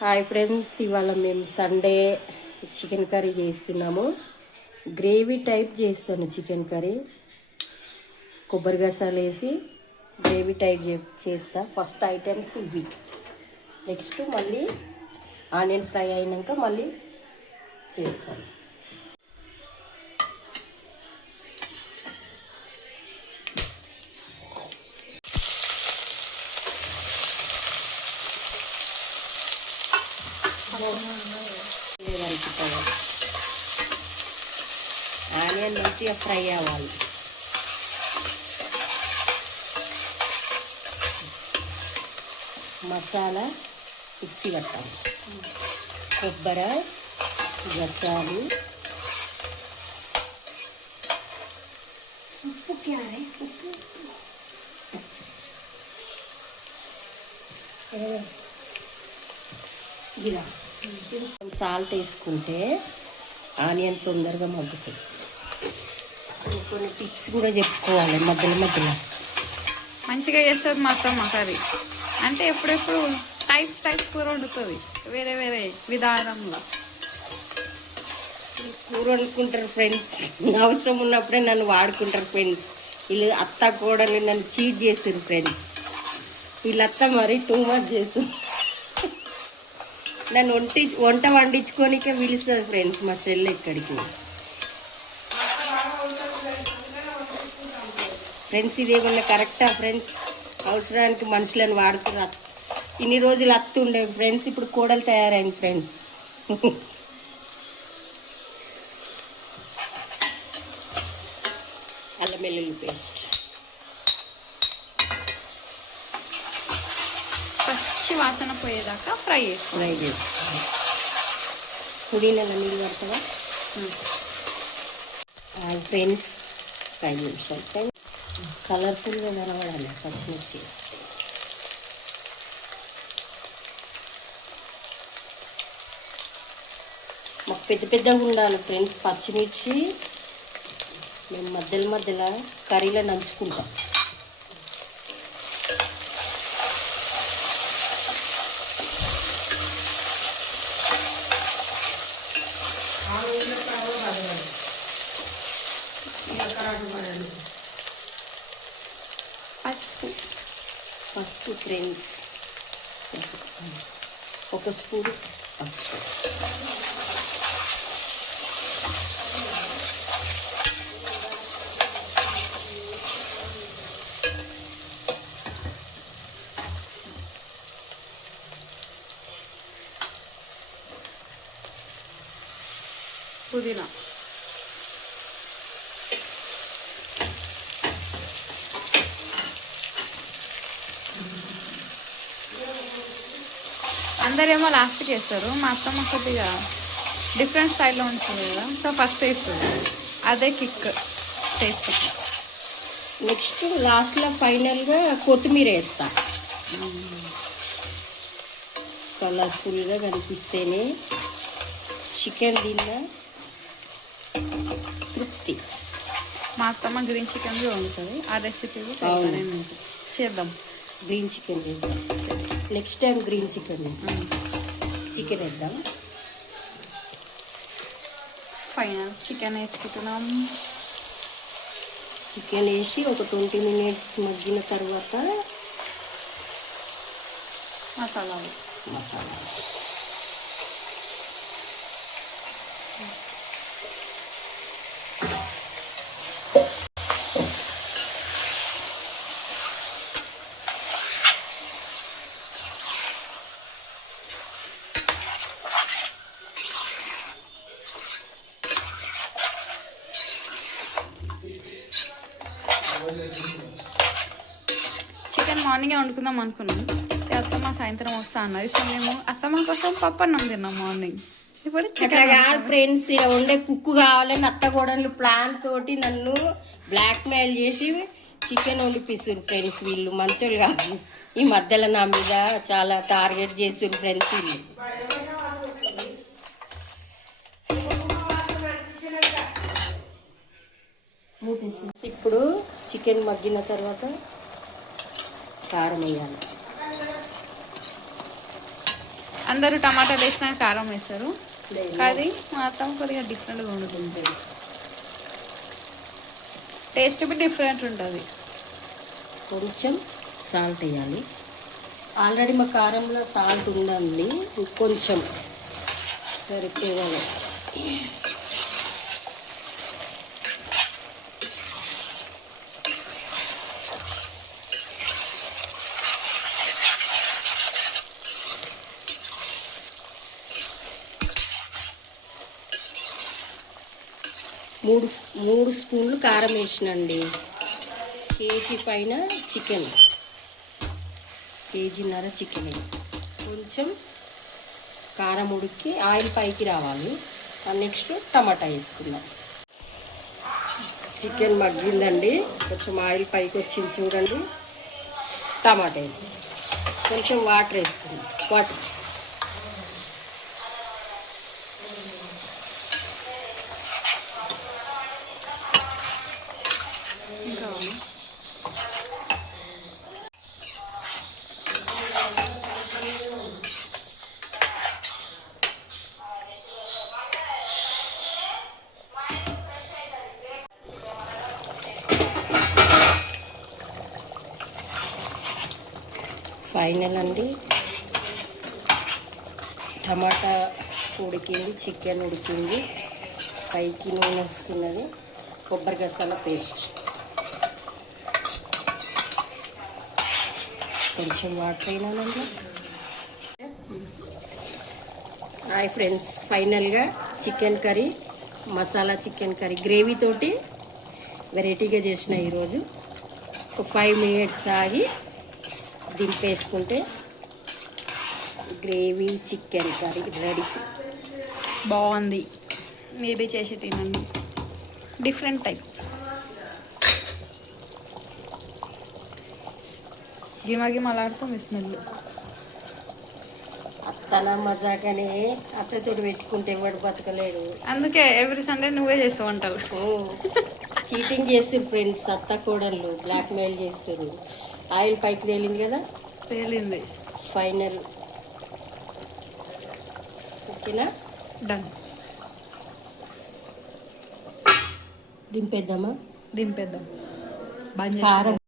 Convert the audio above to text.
Hi friends, ఇవాళ మేము Sunday chicken curry చేస్తున్నాము. గ్రేవీ టైప్ చేస్తాను చికెన్ కర్రీ. కొబ్బరి గసాలు వేసి గ్రేవీ టైప్ చేస్తా. ఫస్ట్ ఐటమ్స్ ఇవి. నెక్స్ట్ మళ్ళీ ఆనియన్ ఫ్రై అయినాక మళ్ళీ చేస్తాను. ఆనియన్ మంచిగా ఫ్రై అవ్వాలి. మసాలా మిక్సీ పట్టాలి. కొబ్బరి గసాలు, ఉప్పు, గిరా సాల్ట్ వేసుకుంటే ఆనియన్ తొందరగా మగ్గుతుంది. కొన్ని టిప్స్ కూడా చెప్పుకోవాలి మధ్యలో మంచిగా చేస్తుంది మా అత్తమ్మ కర్రీ. అంటే ఎప్పుడెప్పుడు టైప్స్ కూర వండుతుంది, వేరే వేరే విధానంలో కూర వండుకుంటారు ఫ్రెండ్స్. అవసరం ఉన్నప్పుడే నన్ను వాడుకుంటారు ఫ్రెండ్స్. వీళ్ళు అత్త కోడలు నన్ను చీట్ చేస్తారు ఫ్రెండ్స్. వీళ్ళత్త మరి టూ మచ్ చేస్తుంది. నన్ను వంట వండించుకోనికే పిలుస్తుంది ఫ్రెండ్స్ మా చెల్లె ఇక్కడికి. ఫ్రెండ్స్ ఇదేమన్నా కరెక్టా ఫ్రెండ్స్? అవసరానికి మనుషులను వాడుతున్నారు. ఇన్ని రోజులు అత్త ఉండే ఫ్రెండ్స్, ఇప్పుడు కోడలు తయారైంది ఫ్రెండ్స్. అల్లం వెల్లుల్లి పేస్ట్, పచ్చి వాసన పోయేదాకా ఫ్రై చేస్తాను. పుదీనాల నీళ్ళు పడతావా ఫ్రెండ్స్? 5 నిమిషాలు ఫ్రెండ్స్. కలర్ఫుల్గా కనబడాలి పచ్చిమిర్చి వేస్తే. మాకు పెద్దగా ఉండాలి ఫ్రెండ్స్ పచ్చిమిర్చి. మేము మధ్యలో కర్రీలో నంచుకుంటాం. పసుపు ఫ్రెండ్స్, 1 స్పూన్ పసుపు. పుదీనా, అందరేమో లాస్ట్కి వేస్తారు. మా అత్తమ్మ కొద్దిగా డిఫరెంట్ స్టైల్లో ఉంటుంది కదా, సో ఫస్ట్ వేస్తుంది. అదే కిక్ టేస్ట్. నెక్స్ట్ లాస్ట్లో ఫైనల్గా కొత్తిమీర వేస్తా. కలర్ఫుల్గా కనిపిస్తేనే చికెన్ తిన్న తృప్తి. మా అత్తమ్మ గ్రీన్ చికెన్ వండుతుంది. ఆ రెసిపీ చేద్దాం. గ్రీన్ చికెన్ చేద్దాం నెక్స్ట్ టైం. గ్రీన్ చికెన్ వేద్దాం. ఫైనల్ చికెన్ వేసుకుంటున్నాం. చికెన్ వేసి ఒక 20 మినిట్స్ మగ్గిన తర్వాత మసాలా చికెన్ మార్నింగే వండుకుందాం అనుకున్నాం. అత్తమ్మ సాయంత్రం వస్తా అన్నది. సో మేము అత్తమ్మ కోసం పప్పు అన్నం తిన్నాం మార్నింగ్. ఇప్పుడు చికెన్ ఫ్రెండ్స్ ఇలా ఉండే కుక్కు కావాలని అత్త కోడలు ప్లాన్ తోటి నన్ను బ్లాక్ మెయిల్ చేసి చికెన్ వండిపిస్తారు ఫ్రెండ్స్. వీళ్ళు మంచోళ్ళు కాదు. ఈ మధ్యలో నా మీద చాలా టార్గెట్ చేస్తారు ఫ్రెండ్స్ వీళ్ళు. ఇప్పుడు చికెన్ మగ్గిన తర్వాత కారం వేయాలి. అందరూ టమాటాలు వేసినా కారం వేస్తారు, లేదు. అది మాత్రం కొద్దిగా డిఫరెంట్గా ఉంటుంది. టేస్ట్ బి డిఫరెంట్ ఉంటుంది. కొంచెం సాల్ట్ వేయాలి. ఆల్రెడీ మా కారంలో సాల్ట్ ఉందండి, కొంచెం సరిపోవాలి. 3 స్పూన్లు కారం వేసినండి. కేజీ పైన చికెన్, కేజీన్నర చికెన్. కొంచెం కారం ఉడికి ఆయిల్ పైకి రావాలి. నెక్స్ట్ టమాటా వేసుకుందాం. చికెన్ మగ్గిందండి, కొంచెం ఆయిల్ పైకి వచ్చింది చూడండి. టమాటా వేసి కొంచెం వాటర్ వేసుకుందాం. వాటర్ ఫైనల్ అండి. టమాటా ఉడికింది, చికెన్ ఉడికింది, పైకి నూనె వస్తున్నది. కొబ్బరి గసాల పేస్ట్, కొంచెం వాటర్ అయినానండి. హాయ్ ఫ్రెండ్స్, ఫైనల్గా chicken curry, masala chicken curry gravy తోటి వెరైటీగా చేసిన ఈరోజు. ఒక 5 మినిట్స్ ఆగి దింపేసుకుంటే గ్రేవీ చికెన్ కర్రీ రెడీ. బాగుంది, మేబీ చేసి తినండి. Different type. గిమగిమలాడుతుంది స్మెల్. అత్తన మజాగానే అత్తతో పెట్టుకుంటే ఎవడు బతకలేడు. అందుకే ఎవ్రీ సండే నువ్వే చేస్తావు వంటలు. చీటింగ్ చేస్తారు ఫ్రెండ్స్, అత్త కోడళ్ళు బ్లాక్మెయిల్ చేస్తారు. ఆయిల్ పైకి తేలింది కదా, తేలింది. ఫైనల్. ఓకేనా, డన్. దింపేద్దామా? దింపేద్దాం. బంద్ కారం